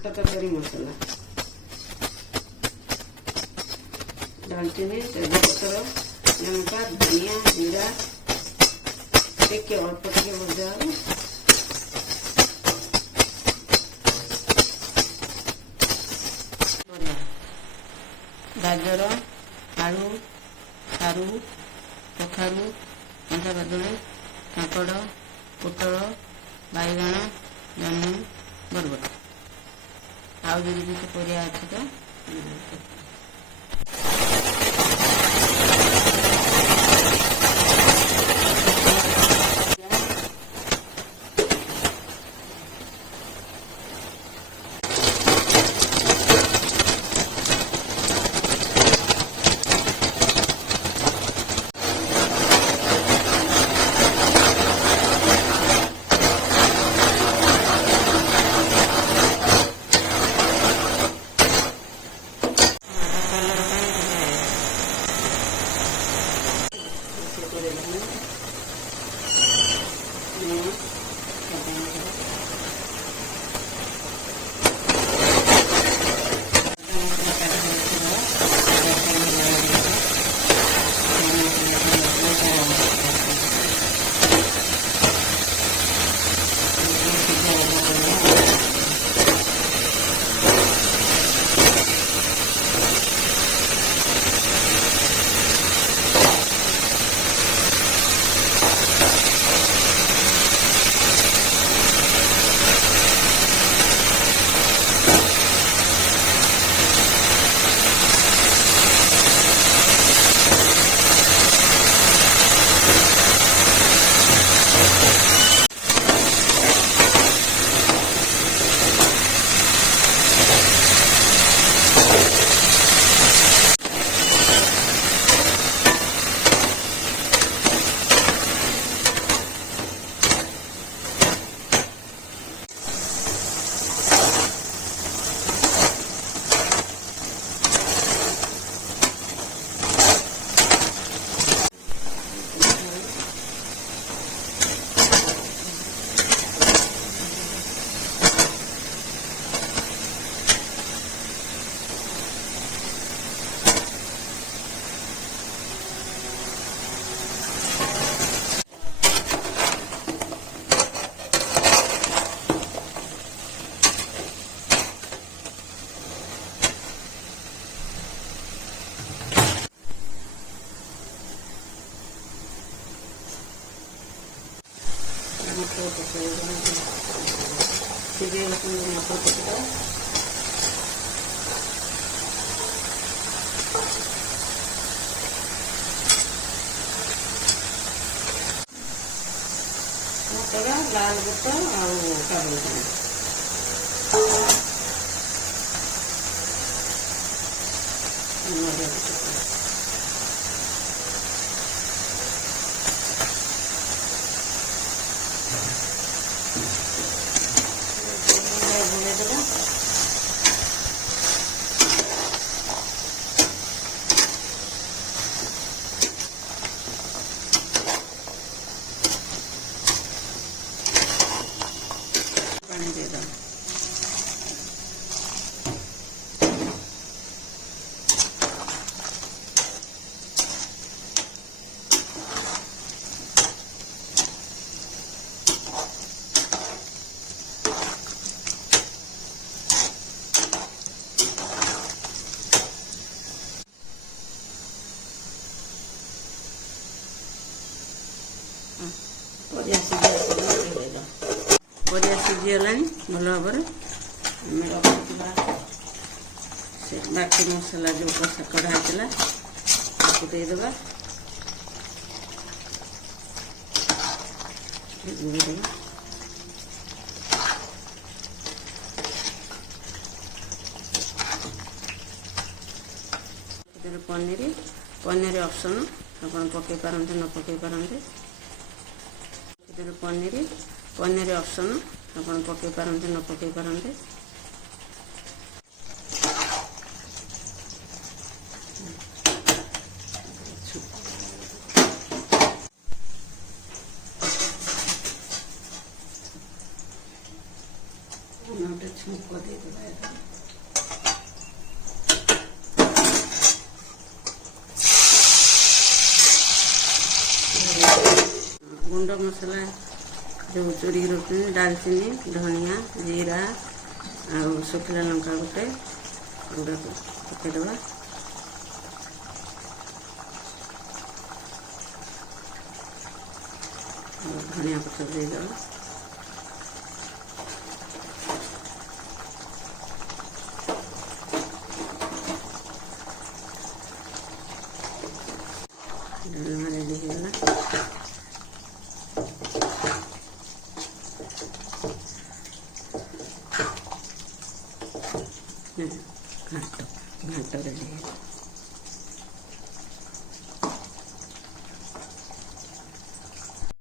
ଘାଣ୍ଟ ତରକାରୀ ମସଲା, ଡାଲଚିନି, ତେଜପତ୍ର, ଲଙ୍କା, ଧନିଆ, ଜିରା ଟିକେ ଅଳ୍ପ ଟିକେ ଭଜା ହବ। ଗାଜର, ଆଳୁ, ସାରୁ, କଖାରୁ, କଞ୍ଚା କଦଳୀ, କାଙ୍କଡ଼, ପୋଟଳ, ବାଇଗଣ, ଜହ୍ନି, ବରବଟି। ଆଉ ଯଦି କିଛି ପରିବା ଅଛି ତ लाल बुट और काबुली चना परिया सीझीगला भल भाव बाकी मसला जो कषा कढ़ाई देदेबा पनीर पनीर ऑप्शन अपन पकई पारते न पकई पारते पनीर पनीर ऑप्शन अपन पकई पारते न पकई पारते छुंक ଛୁଙ୍କ ଦେଇଦେବା ଏଇଟା। ଗୁଣ୍ଡ ମସଲା ଯେଉଁ ଚୁରିକି ରଖୁଛନ୍ତି ଡାଲଚିନି, ଧନିଆ, ଜିରା ଆଉ ଶୁଖିଲା ଲଙ୍କା ଗୋଟେ ଏଗୁଡ଼ାକୁ ପକାଇଦେବା। ଧନିଆ ପତ୍ର ଦେଇଦେବା। ଡାଲମା ରେଡ଼ି ହେଇଗଲା। ଘାଣ୍ଟ ରେଡ଼ି ହେଇଗଲା।